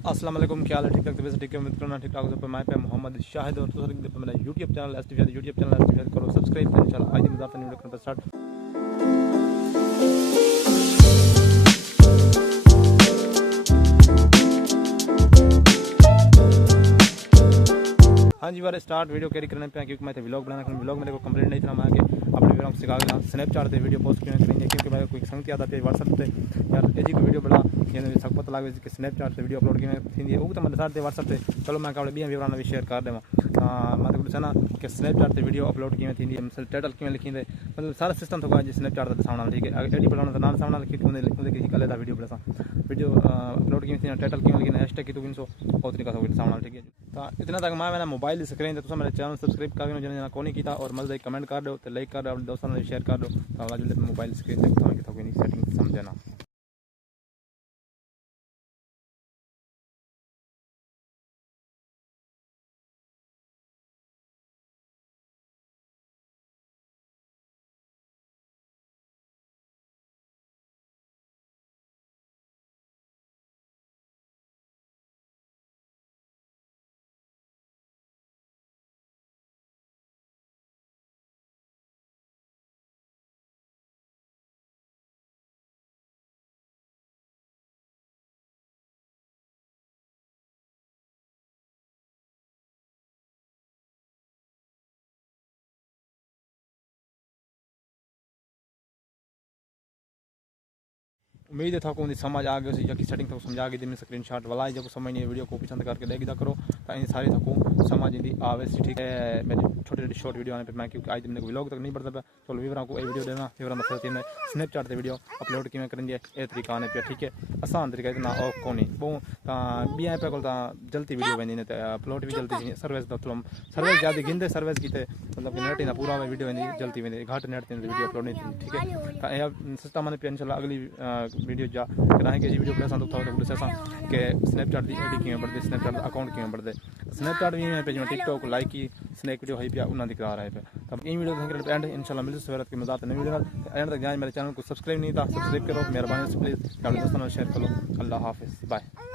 अस्सलाम वालेकुम, क्या हाल है? ठीक ठाक? तबीयत ठीक है? उम्मीद करना ठीक ठाक हो। सब मैं पे मोहम्मद शाहिद और तो मेरा यूट्यूब चैनल करो सब्सक्राइब करो इंशाल्लाह। आज मज़ार वीडियो करने पर स्टार्ट। हाँ जी, बार स्टार्ट वीडियो कैरी करने पे क्योंकि मैं व्लॉग बनाना व्लॉग मेरे को कंप्लीट नहीं था। मैं आगे अपने वीडियो सिखा गया स्नैपचैट से वीडियो पोस्ट क्यों करेंगे क्योंकि मेरे कोई संगति आता है व्हाट्सएप पे यार जी को वीडियो बड़ा यानी सब पता लगे कि स्नैपचैट से वीडियो अपलोड की थी वो तो मैं साथ व्हाट्सएप पे चलो मैं कपड़े भी विवरण भी शेयर कर देवा। मैं तो ना कि स्नैपचैट से वीडियो अपलोड की थी टाइटल क्यों लिखी थे मतलब सारा सिस्टम था जी स्नैपचैट से सामने ठीक है एडिट बनाना नाम सामने लिखी किसी कल था वीडियो अपलोड की थी टाइटल क्यों लिखी हैशटैग की तो 300 और तरीका था सामने ठीक है। तो इतना तक मैं मोबाइल स्क्रीन तो मेरे चैनल सब्सक्राइब कर जिन्हें को नहीं किया और मतलब कमेंट कर दो तो लाइक कर दो दोस्तों ने शेयर कर दो तो मोबाइल स्क्रीन तक सेटिंग समझना। उम्मीद था को समझ आ गई या सेटिंग तक समझ आ गई मैं स्क्रीनशॉट वाला जो समझ नहीं वीडियो को पसंद करके देखा करो तो इन सारी तक समझ indi आवे ठीक है। मेरी छोटी छोटी शॉर्ट वीडियो आने पे मैं क्योंकि आज मेरे को व्लॉग तक नहीं बढ़ता पे चलो विवरण को वीडियो देना विवरण मतलब स्नैपचैट से वीडियो अपलोड किमें करेंगे ये तरीका आने पे ठीक है आसान तरीका इतना और को नहीं वो बी ऐप को जल्दी वीडियो बनी नहीं अपलोड भी जल्दी सर्विस सर्विस ज़्यादा गिनते सर्विस की मतलब नेट ना पूरा वीडियो बनी जल्दी बनी घाट नेट वीडियो अपलोड नहीं थी ठीक है सिस्टम आने पे इंशाल्लाह अगली वीडियो जा कराएंगे जी वीडियो प्रेस तो के स्नैपचैट की आईडी किमें बढ़ते स्नैपचैट अकाउंट किमें बढ़ते स्नैपचैट भी पे जो टिकटॉक लाइक की स्नैक वीडियो है पे उन्हें दिखा रहा है पे तब इन वीडियो एंड इंशाल्लाह मिलते सवेरे की मज़ाक नई वीडियो एंड तक जाए मेरे चैनल को सब्सक्राइब नहीं था सब्सक्राइब करो मेहरबानी से प्लीज़ अपने दोस्तों शेयर करो। अल्लाह हाफिज़ बाय।